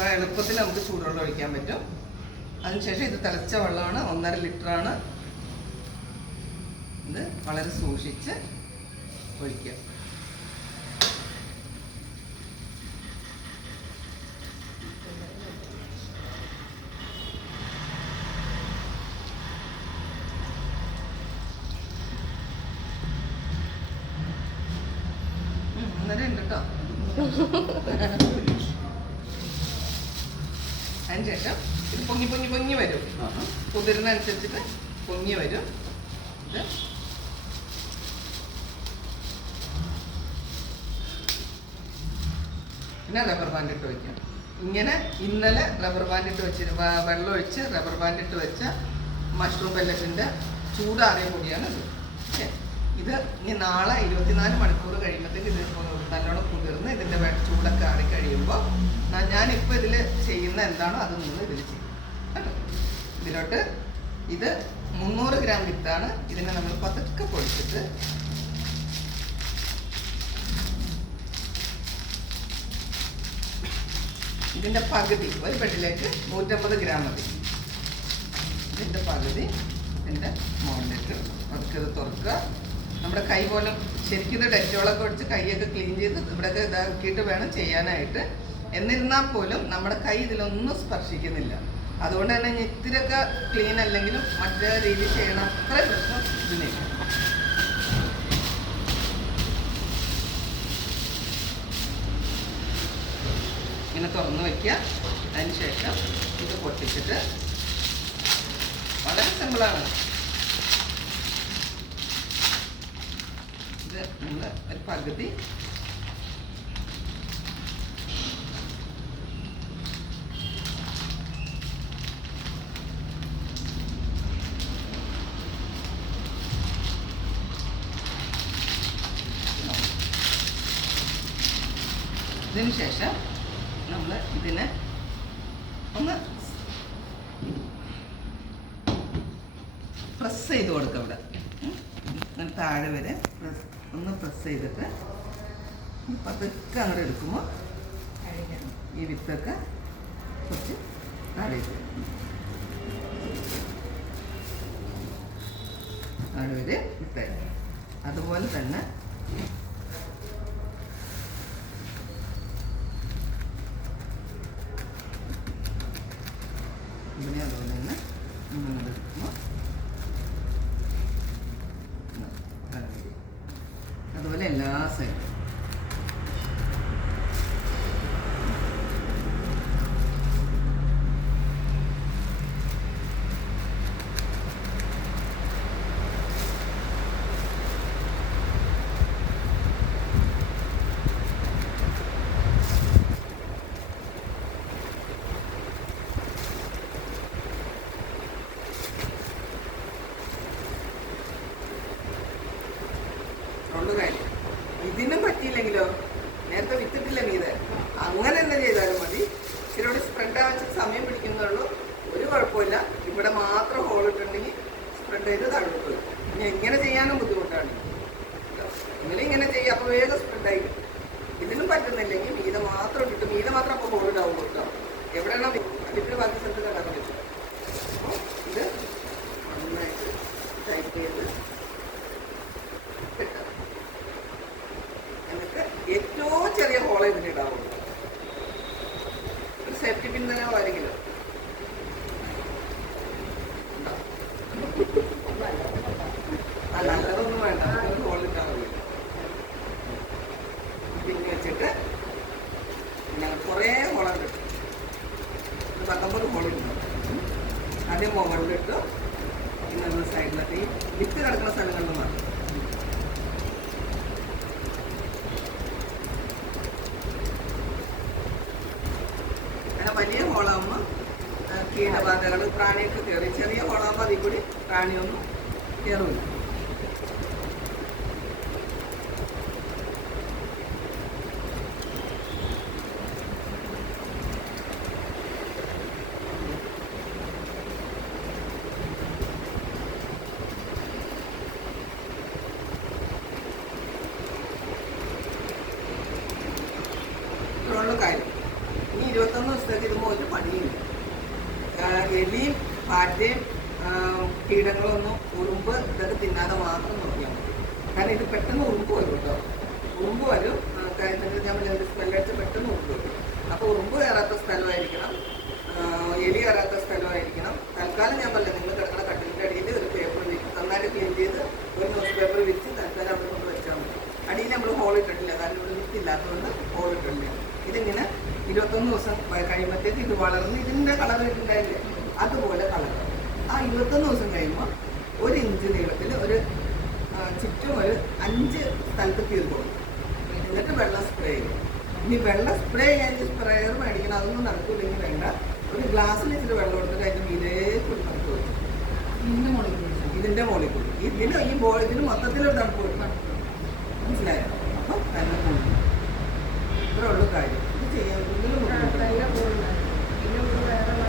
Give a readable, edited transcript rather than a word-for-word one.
അപ്പോൾ എളുപ്പത്തിൽ നമുക്ക് ചൂടുവെള്ളം ഒഴിക്കാൻ പറ്റും. അതിനുശേഷം ഇത് തിളച്ച വെള്ളമാണ്, 1.5 ലിറ്ററാണ്. ഇത് വളരെ സൂക്ഷിച്ച് ഒഴിക്കുക. അന്നേരം ഉണ്ട് കേട്ടോ. അതിനുശേഷം ഇത് പൊങ്ങി പൊങ്ങി പൊങ്ങി വരും. കുതിരുന്നനുസരിച്ചിട്ട് പൊങ്ങി വരും. ഇത് പിന്നെ റബ്ബർ ബാൻഡ് ഇട്ട് വയ്ക്കാം. ഇങ്ങനെ ഇന്നലെ റബ്ബർ ബാൻഡ് ഇട്ട് വെച്ച് വെള്ളം ഒഴിച്ച് റബ്ബർ ബാൻഡ് ഇട്ട് വെച്ച മഷ്റൂം പെല്ലറ്റിൻ്റെ ചൂടാറിയ പൊടിയാണ് ഇത്. ഓക്കെ, ഇത് ഇനി നാളെ 24 മണിക്കൂർ കഴിയുമ്പോഴത്തേക്ക് ഇത് നല്ലോണം കുതിർന്ന് ഇതിൻ്റെ ചൂടൊക്കെ ആറി കഴിയുമ്പോൾ ഞാനിപ്പോൾ ഇതിൽ ചെയ്യുന്ന എന്താണോ അത് നിങ്ങൾ ഇതിൽ ചെയ്യും കേട്ടോ. ഇതിലോട്ട് ഇത് 300 ഗ്രാം വിത്താണ്. ഇതിനെ നമ്മൾ പതുക്കെ പൊടിച്ചിട്ട് ഇതിൻ്റെ പകുതി ഒരു ബെഡിലേക്ക് 150 ഗ്രാം മതി. ഇതിൻ്റെ പകുതി ഇതിൻ്റെ മുകളിലേക്ക് പതുക്കെ ഇത് തുറക്കുക. നമ്മുടെ കൈ പോലും ശരിക്കും ഇത് ഡെറ്റോളൊക്കെ ഒഴിച്ച് കൈയൊക്കെ ക്ലീൻ ചെയ്ത് ഇവിടെയൊക്കെ ഇതാക്കിയിട്ട് വേണം ചെയ്യാനായിട്ട്. എന്നിരുന്നാൽ പോലും നമ്മുടെ കൈ ഇതിലൊന്നും സ്പർശിക്കുന്നില്ല. അതുകൊണ്ട് തന്നെ ഇത്തിരിയൊക്കെ ക്ലീൻ അല്ലെങ്കിലും മറ്റേ രീതി ചെയ്യണം. അത്ര പ്രശ്നം ഇതിനില്ല. ഇങ്ങനെ തുറന്ന് വയ്ക്കുക. അതിന് ശേഷം ഇത് പൊട്ടിച്ചിട്ട് വളരെ സിമ്പിളാണ്. ഇത് നമ്മൾ ഒരു പകുതി ഇതിന് ശേഷം നമ്മൾ ഇതിനെ ഒന്ന് പ്രസ് ചെയ്ത് കൊടുക്കുക. ഇവിടെ താഴെ വരെ ഒന്ന് പ്രസ് ചെയ്തിട്ട് പതുക്കെ അങ്ങോട്ട് എടുക്കുമ്പോൾ ഈ വിത്തൊക്കെ കുറച്ച് താഴേക്ക് താഴെ വരെ വിത്തായി. അതുപോലെ തന്നെ ഇതിനെ അതുപോലെ തന്നെ എടുക്കുമ്പോൾ അതുപോലെ എല്ലാ സൈഡും കാര്യം. ഇതിനും പറ്റിയില്ലെങ്കിലോ, നേരത്തെ വിത്തിട്ടില്ല മീത്, അങ്ങനെ തന്നെ ചെയ്താലും മതി. ഇച്ചിരി സ്പ്രെഡ് ആവാൻ സമയം പിടിക്കുന്നുള്ളൂ, ഒരു കുഴപ്പമില്ല. ഇവിടെ മാത്രം ഹോൾ ഇട്ടുണ്ടെങ്കിൽ സ്പ്രെഡ് ചെയ്ത് താഴോട്ട് വരും. ഇനി എങ്ങനെ ചെയ്യാനും ബുദ്ധിമുട്ടാണ്. ഇങ്ങനെ ചെയ്യാം, അപ്പോൾ വേഗം സ്പ്രെഡായി കിട്ടും. ഇതിനും പറ്റുന്നില്ലെങ്കിൽ മീത മാത്രം ഇട്ടിട്ട് മീത മാത്രം അപ്പോൾ ഹോൾ ഇടാവും കേട്ടോ. എവിടെയാണോ അതിൻ്റെ ബാക്കി സ്ഥലത്ത് കണ്ടാൽ പറ്റും. അപ്പോൾ ഇത് നന്നായിട്ട് ടൈപ്പ് ചെയ്ത് കിട്ടാം. എന്നിട്ട് ഏറ്റവും ചെറിയ ഹോളെ ഇതിനിടാവുള്ളൂ. ഒരു സേഫ്റ്റി പിൻ തന്നെ ആരെങ്കിലും നല്ലതൊന്നും വേണ്ട, ഒരു ഹോളിട്ടാൽ മതി. പിന്നെ വെച്ചിട്ട് പിന്നെ കുറേ ഹോളുണ്ട്. 19 ഹോളുണ്ട്. ആദ്യം മുകളിലിട്ടു, പിന്നെ സൈഡിലൊക്കെ ഈ വിത്ത് കിടക്കുന്ന സ്ഥലങ്ങളിൽ മാറി. വലിയ ഹോളാകുമ്പോൾ കീടബാധകൾ പ്രാണിയൊക്കെ കയറി. ചെറിയ ഹോളാകുമ്പോൾ അതിൽ കൂടി പ്രാണിയൊന്നും കയറില്ല. കാര്യം ഇനി 21 ദിവസത്തേക്ക് ഇതുമ്പോൾ ഒരു പണിയില്ല. എലിയും പാറ്റയും കീടങ്ങളൊന്നും ഉറുമ്പ് ഇതൊക്കെ തിന്നാതെ മാത്രം നോക്കിയാൽ മതി. കാരണം ഇത് പെട്ടെന്ന് ഉറുമ്പ് വരും കേട്ടോ. ഉറുമ്പ് വരും, ഞാൻ ഒരു സ്മെല്ലടിച്ച് പെട്ടെന്ന് ഉറുമ്പ് വരും. അപ്പോൾ ഉറുമ്പ് കയറാത്ത സ്ഥലമായിരിക്കണം, എലി കയറാത്ത സ്ഥലമായിരിക്കണം. തൽക്കാലം ഞാൻ പറഞ്ഞില്ല, നിങ്ങൾ കിടക്കുന്ന കട്ടിലിൻ്റെ അടിയിൽ ഒരു പേപ്പർ വിരിച്ച് നന്നായിട്ട് ക്ലീൻ ചെയ്ത് ഒരു ന്യൂസ് പേപ്പർ വിരിച്ച് തൽക്കാലം അവിടെ കൊണ്ട് വെച്ചാൽ മതി. അടിയിൽ നമ്മൾ ഹോൾ ഇട്ടിട്ടില്ല, കാരണം ഇവിടെ വിത്തില്ലാത്തതുകൊണ്ട് ഹോൾ ഇട്ടിട്ടില്ല. ഇതിങ്ങനെ 21 ദിവസം കഴിയുമ്പോഴത്തേക്ക് ഇത് വളർന്ന് ഇതിൻ്റെ കളർ ഇട്ടുണ്ടായില്ലേ, അതുപോലെ കളർ. ആ 21 ദിവസം കഴിയുമ്പോൾ 1 ഇഞ്ച് നീളത്തിൽ ഒരു ചുറ്റും ഒരു 5 സ്ഥലത്ത് കീറും. എന്നിട്ട് വെള്ളം സ്പ്രേ ചെയ്യും. ഇനി വെള്ളം സ്പ്രേ ചെയ്യാൻ സ്പ്രേയർ മേടിക്കണം, അതൊന്നും നടക്കില്ലെങ്കിൽ വേണ്ട. ഒരു ഗ്ലാസ്സിൽ ഇച്ചിരി വെള്ളം എടുത്തിട്ട് അതിൻ്റെ മീതേ കൂടി തണുപ്പ് വെച്ചു. ഇതിൻ്റെ മുകളിൽ കൂടി ഇതിന് മൊത്തത്തിലൊരു തണുപ്പ് വെക്കണം. മനസ്സിലായോ? അപ്പം തന്നെ ഇത്രേ ഉള്ളൂ കാര്യം.